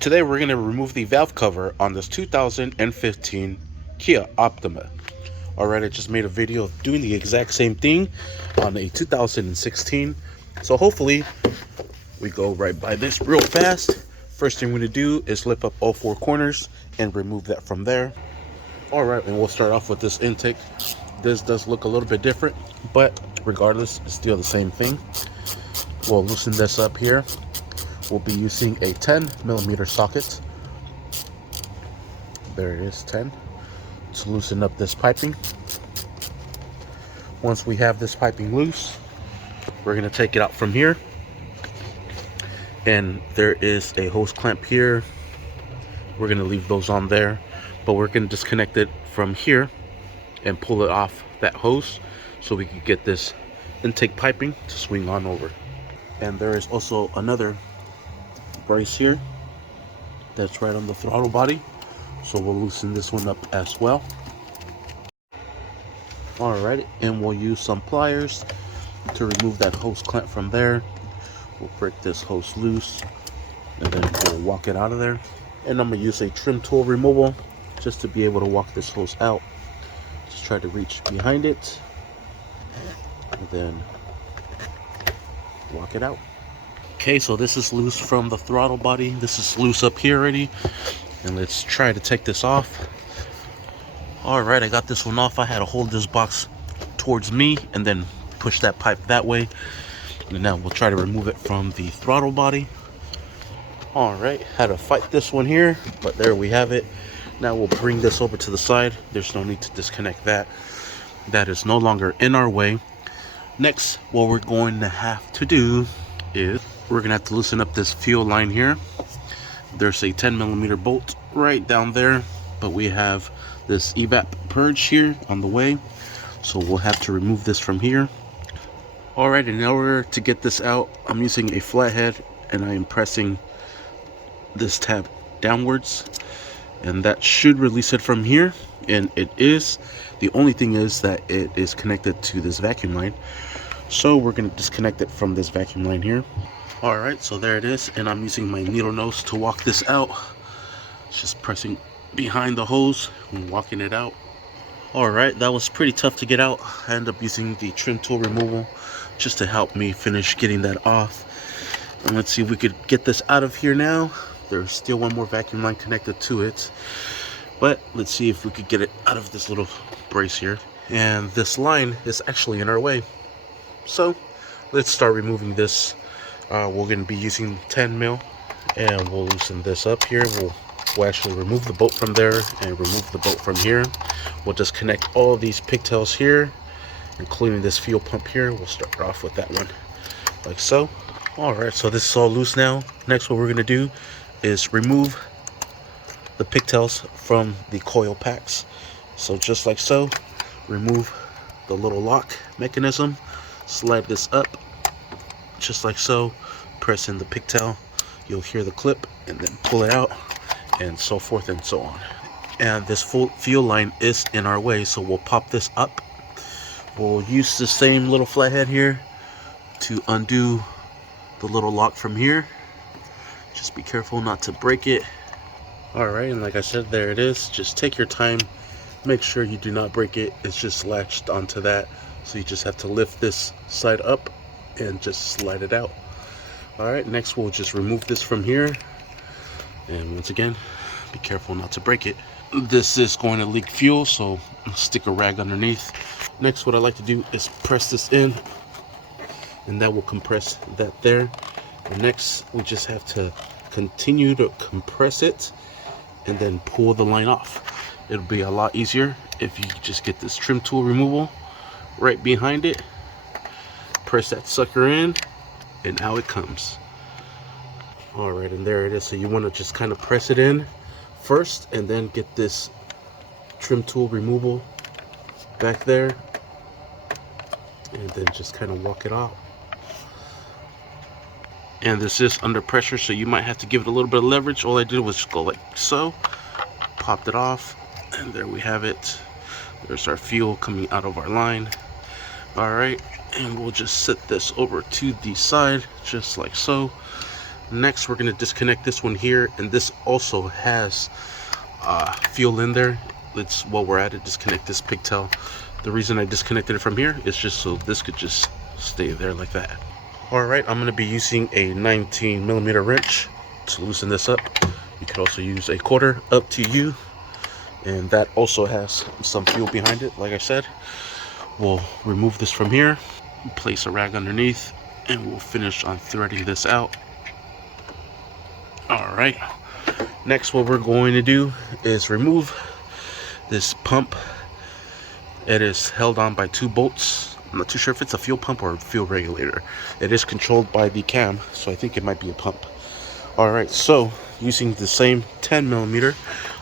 Today we're going to remove the valve cover on this 2015 Kia Optima. Alright, I just made a video of doing the exact same thing on a 2016. So hopefully we go right by this real fast. First thing we're going to do is lift up all four corners and remove that from there. Alright, and we'll start off with this intake. This does look a little bit different, but regardless, it's still the same thing. We'll loosen this up here. We'll be using a 10mm socket. There it is, 10. To loosen up this piping. Once we have this piping loose, we're going to take it out from here. And there is a hose clamp here. We're going to leave those on there, but we're going to disconnect it from here and pull it off that hose so we can get this intake piping to swing on over. And there is also another brace here that's right on the throttle body, so we'll loosen this one up as well. Alright, and we'll use some pliers to remove that hose clamp from there. We'll break this hose loose and then we'll walk it out of there. And I'm going to use a trim tool removal just to be able to walk this hose out. Just try to reach behind it and then walk it out. Okay, so this is loose from the throttle body. This is loose up here already. And let's try to take this off. Alright, I got this one off. I had to hold this box towards me and then push that pipe that way. And now we'll try to remove it from the throttle body. Alright, had to fight this one here, but there we have it. Now we'll bring this over to the side. There's no need to disconnect that. That is no longer in our way. Next, what we're going to have to do is we're going to have to loosen up this fuel line here. There's a 10mm bolt right down there, but we have this evap purge here on the way. So we'll have to remove this from here. Alright, in order to get this out, I'm using a flathead and I am pressing this tab downwards. And that should release it from here, and it is. The only thing is that it is connected to this vacuum line, so we're going to disconnect it from this vacuum line here. Alright, so there it is, and I'm using my needle nose to walk this out. Just pressing behind the hose and walking it out. Alright, that was pretty tough to get out. I ended up using the trim tool removal just to help me finish getting that off. And let's see if we could get this out of here now. There's still one more vacuum line connected to it, but let's see if we could get it out of this little brace here. And this line is actually in our way, so let's start removing this. We're going to be using 10mm, and we'll loosen this up here. We'll actually remove the bolt from there and remove the bolt from here. We'll just connect all of these pigtails here, including this fuel pump here. We'll start off with that one like so. Alright, so this is all loose now. Next, what we're going to do is remove the pigtails from the coil packs. So just like so, remove the little lock mechanism, slide this up just like so, press in the pigtail, you'll hear the clip, and then pull it out, and so forth and so on. And this full fuel line is in our way, so we'll pop this up. We'll use the same little flathead here to undo the little lock from here. Just be careful not to break it. Alright, and like I said, there it is. Just take your time. Make sure you do not break it. It's just latched onto that. So you just have to lift this side up and just slide it out. Alright, next we'll just remove this from here. And once again, be careful not to break it. This is going to leak fuel, so stick a rag underneath. Next, what I like to do is press this in, and that will compress that there. And next, we just have to continue to compress it and then pull the line off. It'll be a lot easier if you just get this trim tool removal right behind it, press that sucker in, and out it comes. Alright, and there it is. So you want to just kind of press it in first and then get this trim tool removal back there and then just kind of walk it out. And this is under pressure, so you might have to give it a little bit of leverage. All I did was just go like so, popped it off, and there we have it. There's our fuel coming out of our line. Alright, and we'll just set this over to the side just like so. Next, we're going to disconnect this one here, and this also has fuel in there. It's while we're at it, disconnect this pigtail. The reason I disconnected it from here is just so this could just stay there like that. Alright, I'm going to be using a 19mm wrench to loosen this up. You could also use a quarter, up to you. And that also has some fuel behind it, like I said. We'll remove this from here, place a rag underneath, and we'll finish on threading this out. Alright, next what we're going to do is remove this pump. It is held on by 2 bolts. I'm not too sure if it's a fuel pump or a fuel regulator. It is controlled by the cam, so I think it might be a pump. Alright, so using the same 10mm,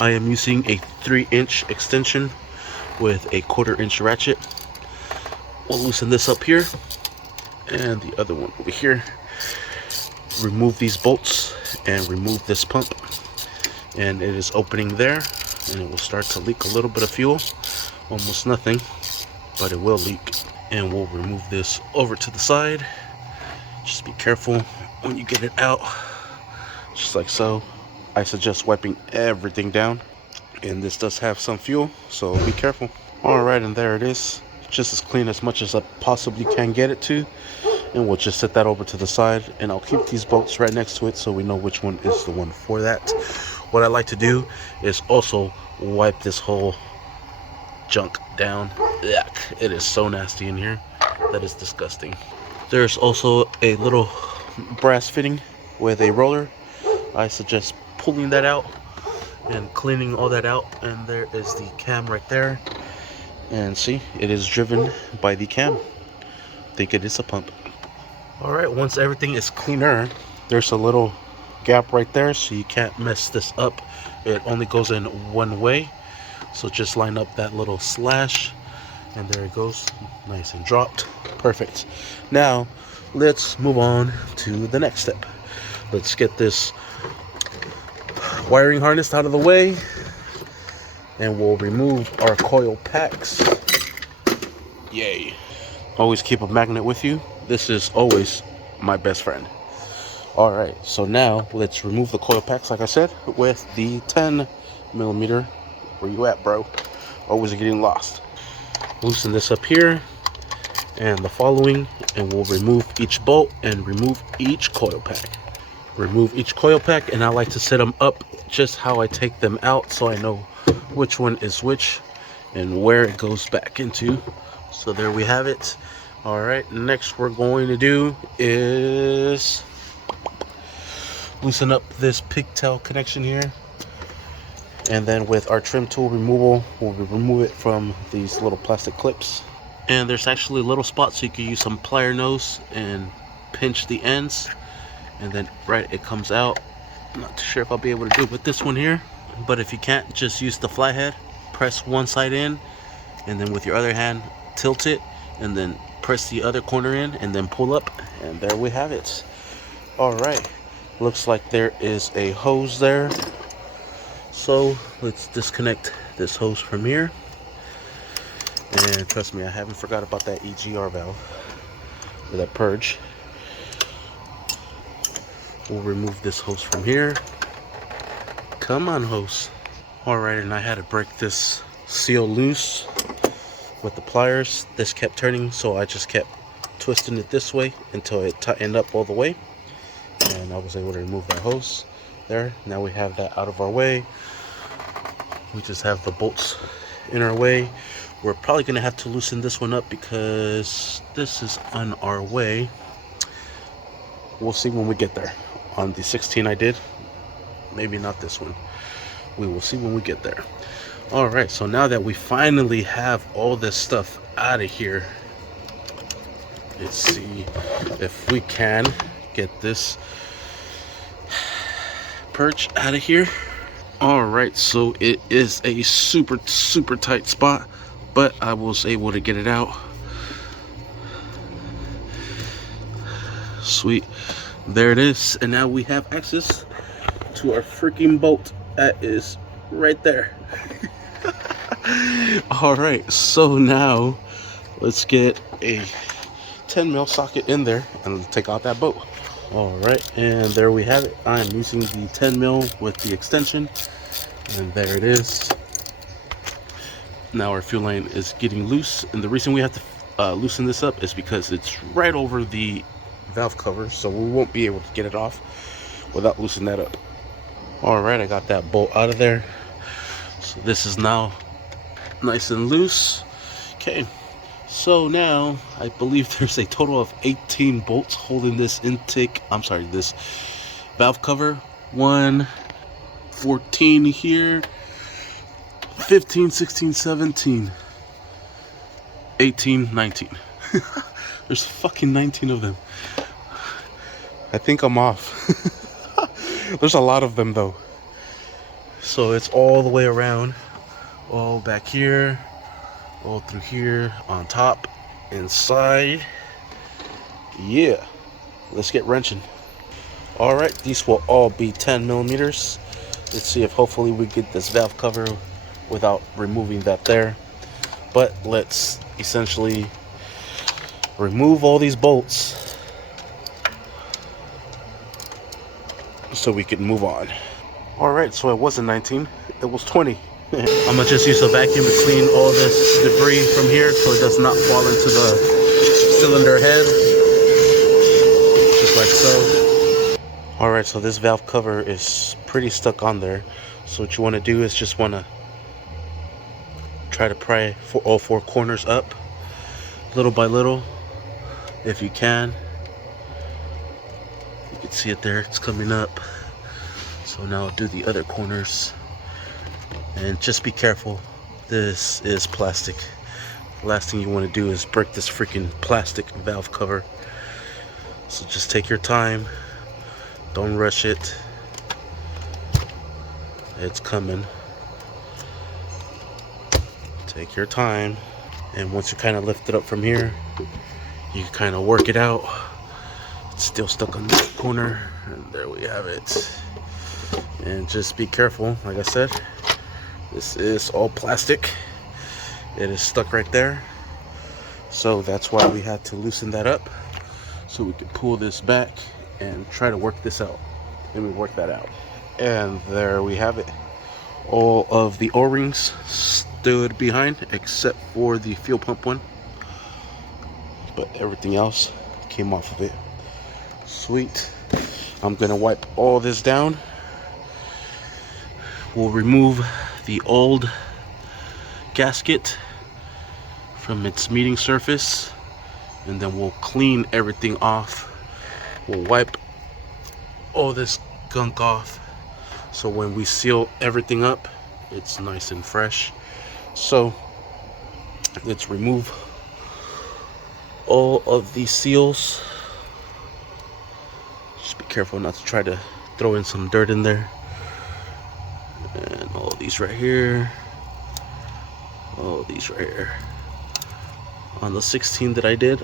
I am using a 3-inch extension with a 1/4-inch ratchet. We'll loosen this up here and the other one over here. Remove these bolts and remove this pump, and it is opening there, and it will start to leak a little bit of fuel. Almost nothing, but it will leak. And we'll remove this over to the side. Just be careful when you get it out, just like so. I suggest wiping everything down, and this does have some fuel, so be careful. Alright, and there it is, just as clean as much as I possibly can get it to. And we'll just set that over to the side, and I'll keep these bolts right next to it so we know which one is the one for that. What I like to do is also wipe this whole junk down. Yuck, it is so nasty in here. That is disgusting. There's also a little brass fitting with a roller. I suggest pulling that out and cleaning all that out. And there is the cam right there. And see, it is driven by the cam. I think it is a pump. Alright, once everything is cleaner, there's a little gap right there, so you can't mess this up. It only goes in one way, so just line up that little slash, and there it goes, nice and dropped. Perfect. Now let's move on to the next step. Let's get this wiring harness out of the way, and we'll remove our coil packs. Yay. Always keep a magnet with you. This is always my best friend. Alright, so now let's remove the coil packs, like I said, with the 10mm. Where you at, bro? Always getting lost. Loosen this up here and the following, and we'll remove each bolt and remove each coil pack. Remove each coil pack, and I like to set them up just how I take them out, so I know which one is which and where it goes back into. So there we have it. Alright, next we're going to do is loosen up this pigtail connection here, and then with our trim tool removal, we'll remove it from these little plastic clips. And there's actually a little spot, so you can use some plier nose and pinch the ends, and then it comes out. I'm not too sure if I'll be able to do it with this one here, but if you can't, just use the flathead. Press one side in, and then with your other hand tilt it, and then press the other corner in, and then pull up, and there we have it. Alright, looks like there is a hose there, so let's disconnect this hose from here. And trust me, I haven't forgot about that EGR valve, or that purge. We'll remove this hose from here. Come on, hose. Alright, and I had to break this seal loose with the pliers. This kept turning, so I just kept twisting it this way until it tightened up all the way, and I was able to remove that hose there. Now we have that out of our way. We just have the bolts in our way. We're probably gonna have to loosen this one up because this is on our way. We'll see when we get there. On the 16 I did, maybe not this one. We will see when we get there. Alright, so now that we finally have all this stuff out of here, let's see if we can get this perch out of here. Alright, so it is a super tight spot, but I was able to get it out. Sweet. There it is, and now we have access to our freaking bolt that is right there. Alright, so now let's get a 10mm socket in there and take out that bolt. All right, and there we have it. I'm using the 10 mil with the extension, and there it is. Now our fuel line is getting loose, and the reason we have to loosen this up is because it's right over the valve cover, so we won't be able to get it off without loosening that up. All right, I got that bolt out of there, so this is now nice and loose. Okay, so now I believe there's a total of 18 bolts holding this intake, I'm sorry, this valve cover. 1, 14 here, 15, 16, 17, 18, 19. There's fucking 19 of them. I think I'm off. There's a lot of them though. So it's all the way around, all back here, all through here, on top, inside. Yeah, let's get wrenching. All right, these will all be 10 millimeters. Let's see if hopefully we get this valve cover without removing that there. But let's essentially remove all these bolts so we can move on. All right, so it wasn't 19, it was 20. I'm gonna just use a vacuum to clean all this debris from here so it does not fall into the cylinder head, just like so. All right, so this valve cover is pretty stuck on there. So what you wanna do is just wanna try to pry all 4 corners up, little by little, if you can. You can see it there, it's coming up. So now I'll do the other corners. And just be careful, this is plastic. The last thing you want to do is break this freaking plastic valve cover. So just take your time, don't rush it. It's coming. Take your time, and once you kind of lift it up from here, you can kind of work it out. It's still stuck on this corner, and there we have it. And just be careful, like I said, this is all plastic. It is stuck right there. So that's why we had to loosen that up, so we could pull this back and try to work this out. Let me work that out. And there we have it. All of the O-rings stood behind except for the fuel pump one, but everything else came off of it. Sweet. I'm gonna wipe all this down. We'll remove the old gasket from its meeting surface, and then we'll clean everything off. We'll wipe all this gunk off, so when we seal everything up, it's nice and fresh. So let's remove all of these seals. Just be careful not to try to throw in some dirt in there. And all these right here, all these right here. On the 16 that I did,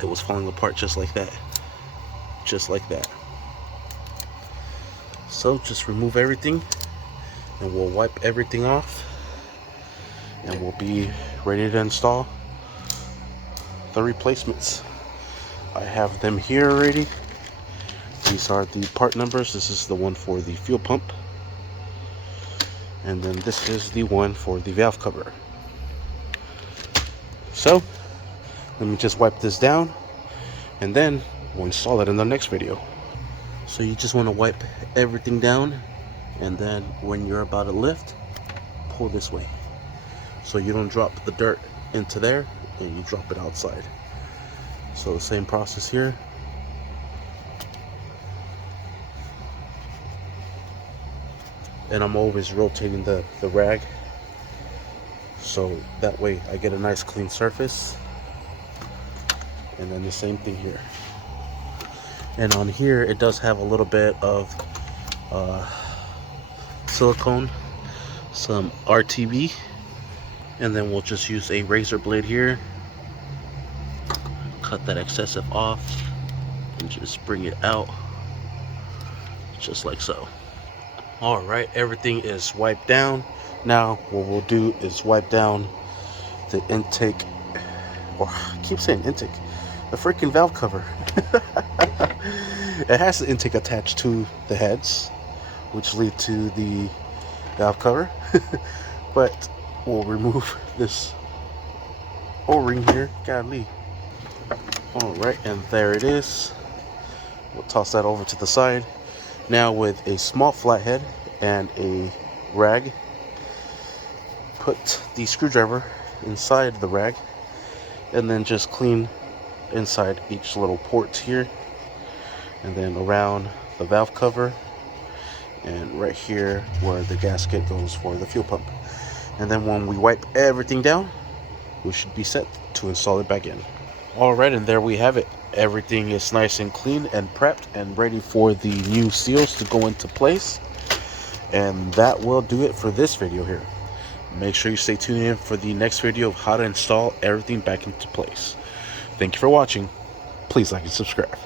it was falling apart just like that, just like that. So just remove everything, and we'll wipe everything off, and we'll be ready to install the replacements. I have them here already. These are the part numbers. This is the one for the fuel pump, and then this is the one for the valve cover. So let me just wipe this down, and then we'll install it in the next video. So you just want to wipe everything down, and then when you're about to lift, pull this way so you don't drop the dirt into there and you drop it outside. So the same process here. And I'm always rotating the rag, so that way I get a nice clean surface. And then the same thing here. And on here it does have a little bit of silicone, some RTB, and then we'll just use a razor blade here, cut that excessive off, and just bring it out just like so. All right, everything is wiped down. Now what we'll do is wipe down the intake, or I keep saying intake, the freaking valve cover. It has the intake attached to the heads, which lead to the valve cover. But we'll remove this O-ring here. Golly. Alright, and there it is. We'll toss that over to the side. Now with a small flathead and a rag, put the screwdriver inside the rag and then just clean inside each little port here, and then around the valve cover and right here where the gasket goes for the fuel pump. And then when we wipe everything down, we should be set to install it back in. Alright, and there we have it. Everything is nice and clean and prepped and ready for the new seals to go into place. And that will do it for this video here. Make sure you stay tuned in for the next video of how to install everything back into place. Thank you for watching. Please like and subscribe.